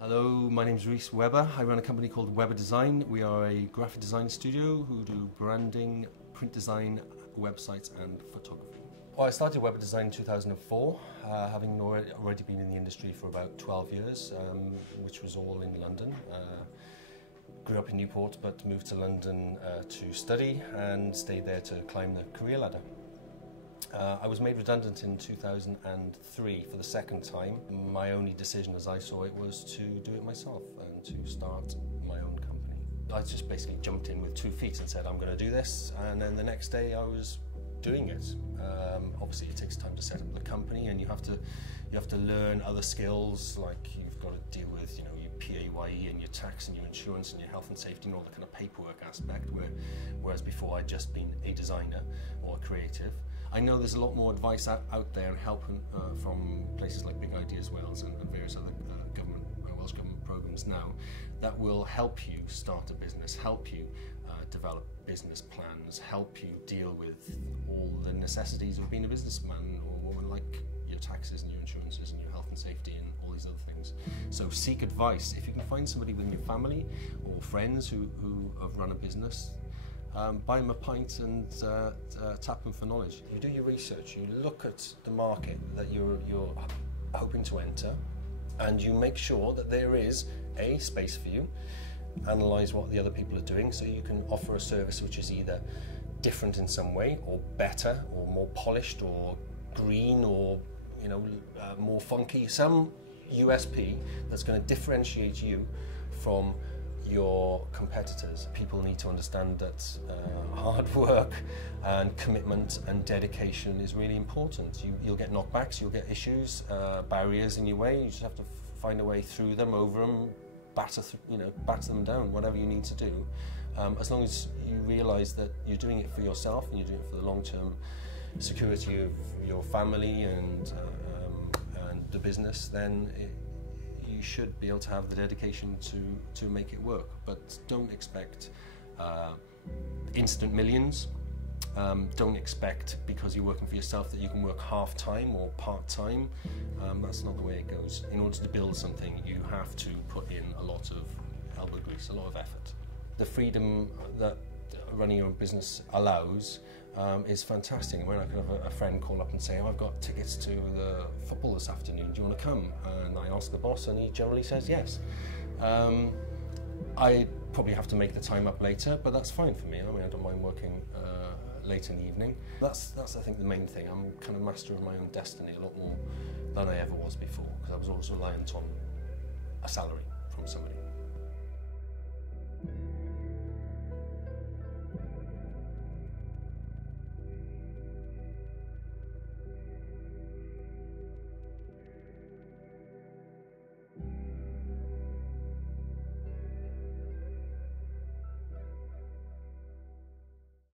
Hello, my name's Rhys Webber. I run a company called Webber Design. We are a graphic design studio who do branding, print design, websites and photography. Well, I started Webber Design in 2004, having already been in the industry for about 12 years, which was all in London. Grew up in Newport but moved to London to study and stayed there to climb the career ladder. I was made redundant in 2003 for the second time. My only decision as I saw it was to do it myself and to start my own company. I just basically jumped in with 2 feet and said I'm going to do this, and then the next day I was doing it. Obviously it takes time to set up the company, and you have to learn other skills, like you've got to deal with your PAYE and your tax and your insurance and your health and safety and all the kind of paperwork aspect, whereas before I'd just been a designer or a creative. I know there's a lot more advice out there and help from places like Big Ideas Wales and various other Welsh Government programs now that will help you start a business, help you develop business plans, help you deal with all the necessities of being a businessman or woman, like your taxes and your insurances and your health and safety and all these other things. So seek advice. If you can find somebody within your family or friends who have run a business, buy them a pint and tap them for knowledge. You do your research, you look at the market that you're hoping to enter, and you make sure that there is a space for you. Analyse what the other people are doing so you can offer a service which is either different in some way, or better, or more polished, or green, or more funky. Some USP that's going to differentiate you from your competitors. People need to understand that hard work and commitment and dedication is really important. You'll get knockbacks, you'll get issues, barriers in your way. You just have to find a way through them, over them, batter them down, whatever you need to do. As long as you realise that you're doing it for yourself and you're doing it for the long-term security of your family and the business, then you should be able to have the dedication to make it work. But don't expect instant millions. Don't expect, because you're working for yourself, that you can work half-time or part-time. That's not the way it goes. In order to build something, you have to put in a lot of elbow grease, a lot of effort. The freedom that running your own business allows is fantastic. When I could have a friend call up and say, I've got tickets to the football this afternoon, do you want to come? And I ask the boss and he generally says yes. I probably have to make the time up later, but that's fine for me. I mean, I don't mind working late in the evening. That's I think the main thing. I'm kind of master of my own destiny a lot more than I ever was before, because I was always reliant on a salary from somebody.